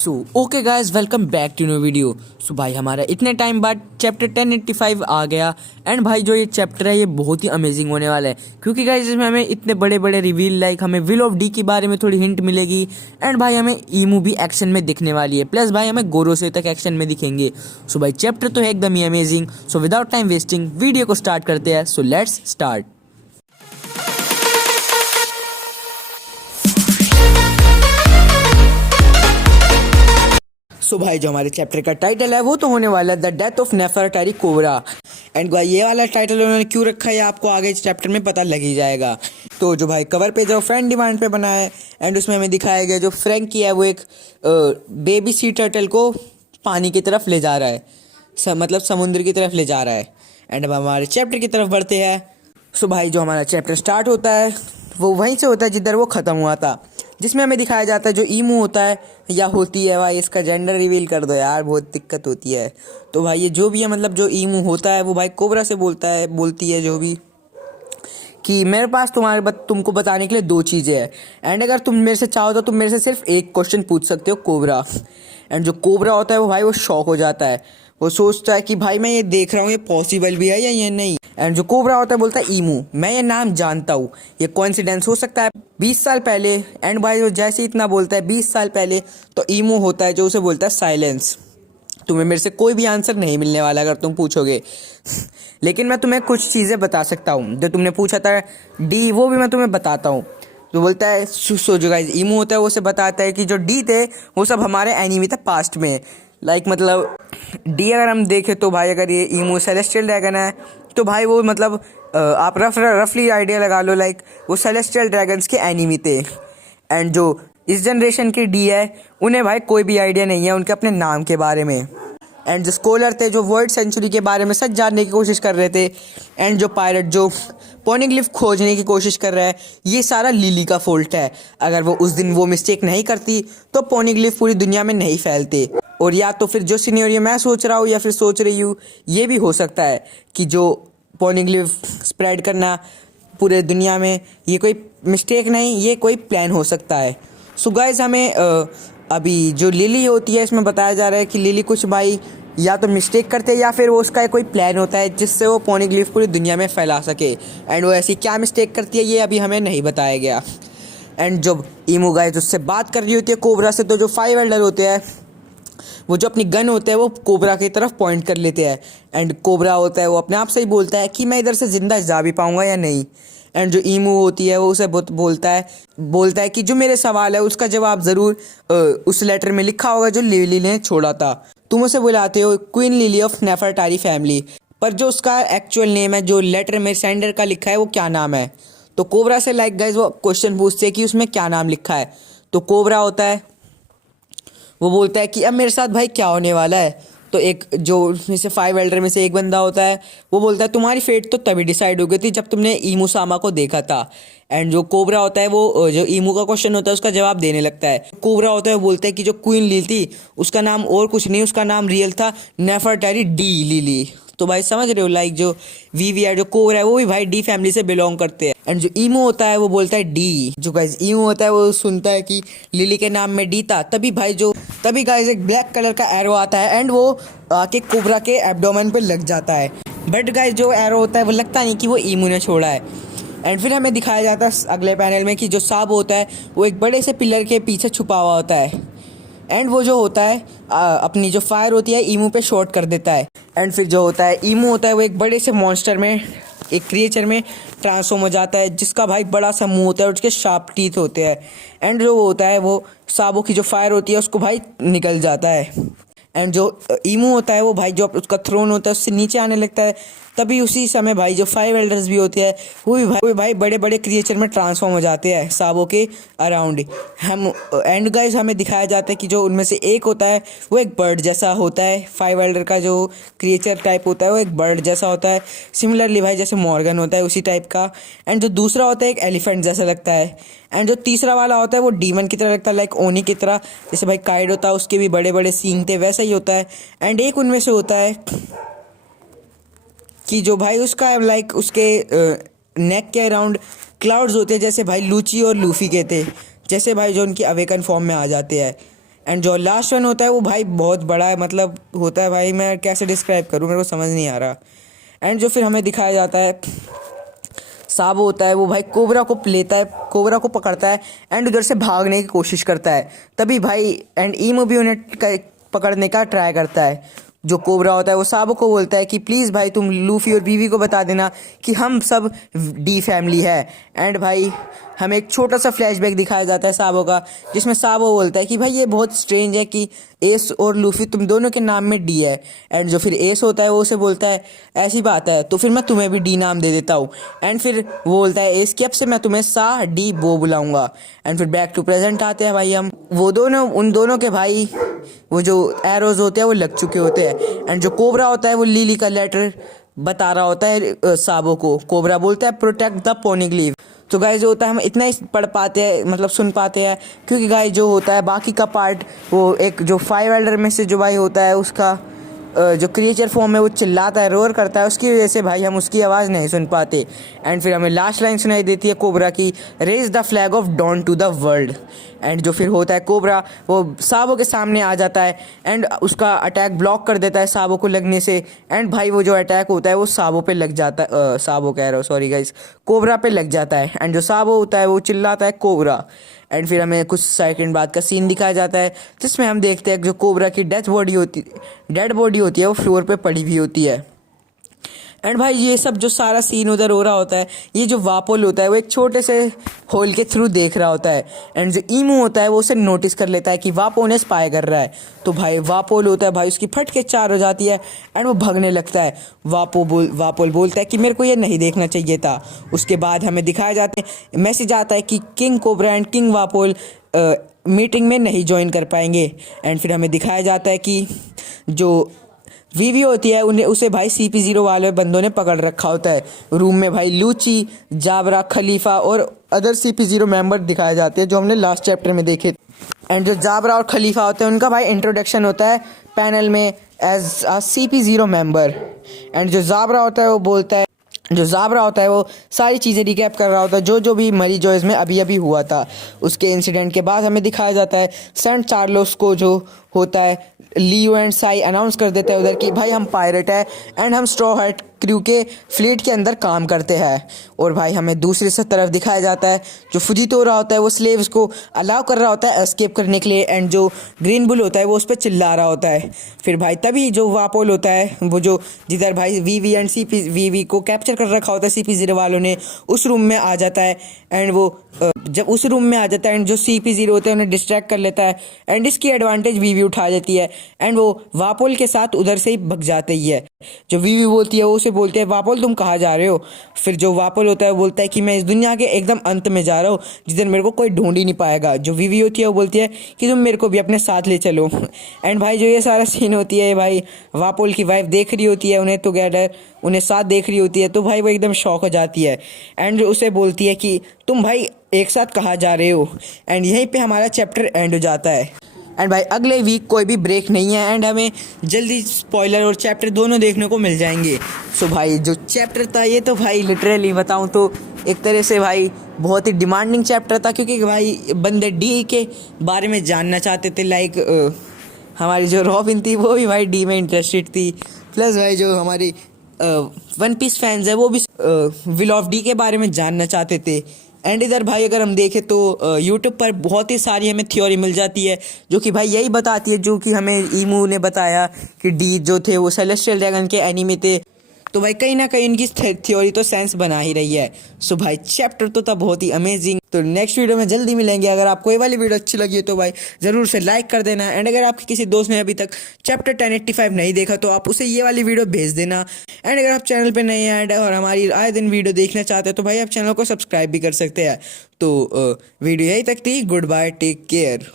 So okay guys, welcome back to new video. So भाई हमारा इतने टाइम बाद चैप्टर 1085 आ गया। एंड भाई जो ये चैप्टर है ये बहुत ही अमेजिंग होने वाला है, क्योंकि गाइस इसमें हमें इतने बड़े बड़े रिवील, लाइक हमें विल ऑफ डी के बारे में थोड़ी हिंट मिलेगी। एंड भाई हमें ईमू भी एक्शन में दिखने वाली है, प्लस भाई हमें गोरोसे तक एक्शन में दिखेंगे। सो भाई चैप्टर तो है एकदम ही amazing. So without time wasting video को स्टार्ट करते हैं। So let's start. सो भाई जो हमारे चैप्टर का टाइटल है वो तो होने वाला है the death of Nefertari Cobra. And भाई ये वाला टाइटल उन्होंने क्यों रखा है आपको आगे इस चैप्टर में पता लग ही जाएगा। तो जो भाई कवर पे जो फ्रेंड डिमांड पे बना है, एंड उसमें हमें दिखाया गया जो फ्रैंकी है वो एक बेबी सी टर्टल को पानी की तरफ ले जा रहा है, मतलब समुद्र की तरफ ले जा रहा है। एंड अब हमारे चैप्टर की तरफ बढ़ते हैं। सो भाई जो हमारा चैप्टर स्टार्ट होता है वो वहीं से होता है जिधर वो ख़त्म हुआ था, जिसमें हमें दिखाया जाता है जो ईमू होता है या होती है। भाई इसका जेंडर रिवील कर दो यार, बहुत दिक्कत होती है। तो भाई ये जो भी है, मतलब जो ईमू होता है वो भाई कोबरा से बोलती है जो भी, कि मेरे पास तुमको बताने के लिए दो चीज़ें हैं। एंड अगर तुम मेरे से चाहो तो तुम मेरे से सिर्फ एक क्वेश्चन पूछ सकते हो, कोबरा। एंड जो कोबरा होता है वो भाई वो शॉक हो जाता है, वो सोचता है कि भाई मैं ये देख रहा हूँ, ये पॉसिबल भी है या ये नहीं। एंड जो कोबरा होता है बोलता है ईमू, मैं ये नाम जानता हूँ, ये कोइंसिडेंस हो सकता है 20 साल पहले। एंड भाई वो जैसे इतना बोलता है 20 साल पहले, तो ईमू होता है जो उसे बोलता है साइलेंस, तुम्हें मेरे से कोई भी आंसर नहीं मिलने वाला अगर तुम पूछोगे। लेकिन मैं तुम्हें कुछ चीज़ें बता सकता हूँ, जो तुमने पूछा था डी वो भी मैं तुम्हें बताता हूँ। तो बोलता है सो जो गाइस ईमू होता है वो उसे बताता है कि जो डी थे वो सब हमारे एनिमी थे पास्ट में। लाइक मतलब डी अगर हम देखें तो भाई अगर ये ईमू सेलेस्टियल ड्रैगन है तो भाई वो मतलब आप रफली आइडिया लगा लो, लाइक वो सेलेस्टियल ड्रैगन्स के एनिमी थे। एंड जो इस जनरेशन की डी है उन्हें भाई कोई भी आइडिया नहीं है उनके अपने नाम के बारे में। एंड जो स्कॉलर थे जो वर्ल्ड सेंचुरी के बारे में सच जानने की कोशिश कर रहे थे, एंड जो पायलट जो पॉनिग्लिफ खोजने की कोशिश कर रहा है, ये सारा लिली का फॉल्ट है। अगर वो उस दिन वो मिस्टेक नहीं करती तो पॉनिग्लिफ पूरी दुनिया में नहीं फैलते। और या तो फिर जो सिनेरियो मैं सोच रहा हूँ या फिर सोच रही हूँ, ये भी हो सकता है कि जो पॉनिग्लिफ स्प्रेड करना पूरे दुनिया में ये कोई मिस्टेक नहीं, ये कोई प्लान हो सकता है। सो गाइस हमें अभी जो लिली होती है इसमें बताया जा रहा है कि लिली कुछ भाई या तो मिस्टेक करते हैं या फिर वो उसका कोई प्लान होता है जिससे वो पॉनिग्लिफ पूरी दुनिया में फैला सके। एंड वो ऐसी क्या मिस्टेक करती है ये अभी हमें नहीं बताया गया। एंड जब ईमू गाइस उससे बात कर रही होती है कोबरा से, तो जो 5 एल्डर होते हैं वो जो अपनी गन होते हैं वो कोबरा की तरफ पॉइंट कर लेते हैं। एंड कोबरा होता है वो अपने आप से ही बोलता है कि मैं इधर से ज़िंदा जा भी पाऊँगा या नहीं। एंड जो ईमू होती है वो उसे बोलता है कि जो मेरे सवाल है उसका जवाब ज़रूर उस लेटर में लिखा होगा जो लिली ने छोड़ा था। तुम उसे बुलाते हो क्वीन लिली ऑफ नेफरटारी फैमिली, पर जो उसका एक्चुअल नेम है जो लेटर में सेंडर का लिखा है वो क्या नाम है। तो कोबरा से लाइक गाइस वो क्वेश्चन पूछते हैं कि उसमें क्या नाम लिखा है। तो कोबरा होता है वो बोलता है कि अब मेरे साथ भाई क्या होने वाला है। तो एक जो उसमें से 5 एल्डर में से एक बंदा होता है वो बोलता है तुम्हारी फेट तो तभी डिसाइड हो गई थी जब तुमने ईमू सामा को देखा था। एंड जो कोबरा होता है वो जो ईमू का क्वेश्चन होता है उसका जवाब देने लगता है। कोबरा होता है वो बोलता है कि जो क्वीन लिली थी उसका नाम और कुछ नहीं, उसका नाम रियल था नेफरटारी डी लिली। तो भाई समझ रहे हो, लाइक जो वीवी है जो कोबरा है वो भी भाई डी फैमिली से बिलोंग करते हैं। एंड जो ईमू होता है वो बोलता है डी। जो गाइस ईमू होता है वो सुनता है कि लिली के नाम में डी था, तभी गाइस एक ब्लैक कलर का एरो आता है एंड वो आके कोबरा के एब्डोमेन पे लग जाता है। बट गाइस जो एरो होता है वो लगता नहीं कि वो ईमू ने छोड़ा है। एंड फिर हमें दिखाया जाता है अगले पैनल में कि जो साब होता है वो एक बड़े से पिलर के पीछे छुपा हुआ होता है। एंड वो जो होता है अपनी जो फायर होती है ईमू पे शॉट कर देता है। एंड फिर जो होता है ईमू होता है वो एक बड़े से मॉन्स्टर में, एक क्रिएचर में ट्रांसफॉर्म हो जाता है जिसका भाई बड़ा सा मुंह होता है और उसके शार्प टीथ होते हैं। एंड जो होता है वो साबो की जो फायर होती है उसको भाई निकल जाता है। एंड जो ईमू होता है वो भाई जो उसका थ्रोन होता है उससे नीचे आने लगता है। तभी उसी समय भाई जो 5 एल्डर्स भी होते हैं वो भी भाई बड़े बड़े क्रिएचर में ट्रांसफॉर्म हो जाते हैं साबो के अराउंड। हम एंड गाइस हमें दिखाया जाता है कि जो उनमें से एक होता है वो एक बर्ड जैसा होता है। 5 एल्डर का जो क्रिएचर टाइप होता है वो एक बर्ड जैसा होता है, सिमिलरली भाई जैसे मॉर्गन होता है उसी टाइप का। एंड जो दूसरा होता है एक एलिफेंट जैसा लगता है। एंड जो तीसरा वाला होता है वो डीमन की तरह लगता है, लाइक ओनी की तरह, जैसे भाई काइड होता है उसके भी बड़े बड़े सींग थे वैसा ही होता है। एंड एक उनमें से होता है कि जो भाई उसका लाइक उसके नेक के अराउंड क्लाउड्स होते हैं, जैसे भाई लूची और लूफी के थे, जैसे भाई जो उनकी अवेकन फॉर्म में आ जाते हैं। एंड जो लास्ट वन होता है वो भाई बहुत बड़ा है, मतलब होता है भाई, मैं कैसे डिस्क्राइब करूँ, मेरे को समझ नहीं आ रहा। एंड जो फिर हमें दिखाया जाता है, साबो होता है वो भाई कोबरा को लेता है, कोबरा को पकड़ता है एंड उधर से भागने की कोशिश करता है। तभी भाई एंड ईमो भी उन्हें पकड़ने का ट्राई करता है। जो कोबरा होता है वो साबो को बोलता है कि प्लीज़ भाई तुम लूफी और बीवी को बता देना कि हम सब डी फैमिली है। एंड भाई हमें एक छोटा सा फ्लैशबैक दिखाया जाता है साबो का, जिसमें साबो बोलता है कि भाई ये बहुत स्ट्रेंज है कि एस और लूफी तुम दोनों के नाम में डी है। एंड जो फिर एस होता है वो उसे बोलता है ऐसी बात है तो फिर मैं तुम्हें भी डी नाम दे देता हूँ। एंड फिर वो बोलता है एस की अब से मैं तुम्हें सा डी बो बुलाऊंगा। एंड फिर बैक टू प्रेजेंट आते हैं भाई हम, वो दोनों उन दोनों के भाई वो जो एरोज होते हैं वो लग चुके होते हैं। एंड जो कोबरा होता है वो लिली का लेटर बता रहा होता है साबो को। कोबरा बोलता है प्रोटेक्ट द पोनिग्लीव। तो गाइस जो होता है हम इतना ही पढ़ पाते हैं, मतलब सुन पाते हैं, क्योंकि गाइस जो होता है बाकी का पार्ट वो एक जो 5 एल्डर में से जो भाई होता है उसका जो क्रिएचर फॉर्म है वो चिल्लाता है, रोर करता है, उसकी वजह से भाई हम उसकी आवाज़ नहीं सुन पाते। एंड फिर हमें लास्ट लाइन सुनाई देती है कोबरा की, raise the flag of dawn to the world. And जो फिर होता है कोबरा वो साबो के सामने आ जाता है एंड उसका अटैक ब्लॉक कर देता है साबो को लगने से। एंड भाई वो जो अटैक होता है वो साबो पे लग जाता है, साबो कह रहा हूँ सॉरी गाइस, कोबरा पे लग जाता है। एंड जो साबो होता है वो चिल्लाता है कोबरा। एंड फिर हमें कुछ सेकंड बाद का सीन दिखाया जाता है जिसमें हम देखते हैं जो कोबरा की डेड बॉडी होती है वो फ्लोर पे पड़ी हुई होती है। एंड भाई ये सब जो सारा सीन उधर हो रहा होता है, ये जो वापोल होता है वो एक छोटे से होल के थ्रू देख रहा होता है। एंड जो ईमू होता है वो उसे नोटिस कर लेता है कि वापो उन्हें स्पाई कर रहा है। तो भाई वापोल होता है भाई उसकी फट के 4 हो जाती है एंड वो भागने लगता है। वापोल बोलता है कि मेरे को ये नहीं देखना चाहिए था। उसके बाद हमें दिखाया जाता है, मैसेज आता है कि King Cobra and King Wapol meeting में नहीं ज्वाइन कर पाएंगे। एंड फिर हमें दिखाया जाता है कि जो वीवी होती है उसे भाई CP0 वाले बंदों ने पकड़ रखा होता है। रूम में भाई लूची, जाबरा, खलीफा और अदर CP0 मेंबर दिखाए जाते हैं जो हमने लास्ट चैप्टर में देखे। एंड जो जाबरा और खलीफा होते हैं उनका भाई इंट्रोडक्शन होता है पैनल में as a CP0 member. And जो जाबरा होता है वो सारी चीज़ें रिकैप कर रहा होता है जो जो भी मरी जॉयज़ में अभी अभी हुआ था। उसके इंसिडेंट के बाद हमें दिखाया जाता है सेंट चार्लोस को जो होता है लियो एंड साई अनाउंस कर देते हैं उधर कि भाई हम पायरेट है एंड हम स्ट्रॉ हैट क्रू के फ्लीट के अंदर काम करते हैं। और भाई हमें दूसरी तरफ दिखाया जाता है जो फुजितोरा होता है वो स्लेव्स को अलाउ कर रहा होता है एस्केप करने के लिए। एंड जो ग्रीन बुल होता है वो उस पर चिल्ला रहा होता है। फिर भाई तभी जो वापोल होता है वो जो जिधर भाई वीवी एंड वीवी को कैप्चर कर रखा होता है CP0 वालों ने, उस रूम में आ जाता है। एंड वो जब उस रूम में आ जाता है एंड जो CP0 होते हैं उन्हें डिस्ट्रैक्ट कर लेता है एंड इसकी एडवांटेज वीवी उठा लेती है एंड वो वापोल के साथ उधर से ही भग जाते ही है। जो वीवी बोलती है वो उसे बोलती है वापोल तुम कहाँ जा रहे हो। फिर जो वापोल होता है वो बोलता है कि मैं इस दुनिया के एकदम अंत में जा रहा हूँ जिधर मेरे को कोई ढूंढ ही नहीं पाएगा। जो वीवी होती है वो बोलती है कि तुम मेरे को भी अपने साथ ले चलो। एंड भाई जो ये सारा सीन होती है भाई वापोल की वाइफ देख रही होती है उन्हें टुगेदर, उन्हें साथ देख रही होती है, तो भाई वो एकदम शॉक हो जाती है एंड उसे बोलती है कि तुम भाई एक साथ कहाँ जा रहे हो। एंड यहीं पे हमारा चैप्टर एंड हो जाता है। एंड भाई अगले वीक कोई भी ब्रेक नहीं है एंड हमें जल्दी स्पॉइलर और चैप्टर दोनों देखने को मिल जाएंगे। सो भाई जो चैप्टर था ये तो भाई लिटरली बताऊँ तो एक तरह से भाई बहुत ही डिमांडिंग चैप्टर था, क्योंकि भाई बंदे डी के बारे में जानना चाहते थे। लाइक हमारी जो रॉबिन थी वो भी भाई डी में इंटरेस्टेड थी, प्लस भाई जो हमारी वन पीस फैंस है वो भी विल ऑफ डी के बारे में जानना चाहते थे। एंड इधर भाई अगर हम देखें तो यूट्यूब पर बहुत ही सारी हमें थ्योरी मिल जाती है जो कि भाई यही बताती है जो कि हमें ईमू ने बताया कि डी जो थे वो सेलेस्टियल ड्रैगन के एनिमी थे। तो भाई कहीं ना कहीं इनकी थ्योरी तो सेंस बना ही रही है। सो भाई चैप्टर तो था बहुत ही अमेजिंग। तो नेक्स्ट वीडियो में जल्दी मिलेंगे। अगर आपको ये वाली वीडियो अच्छी लगी है तो भाई ज़रूर से लाइक कर देना। एंड अगर आपके किसी दोस्त ने अभी तक चैप्टर 1085 नहीं देखा तो आप उसे ये वाली वीडियो भेज देना। एंड अगर आप चैनल पे नए हैं और हमारी आए दिन वीडियो देखना चाहते हैं तो भाई आप चैनल को सब्सक्राइब भी कर सकते हैं। तो वीडियो यही तक थी। Goodbye, take care.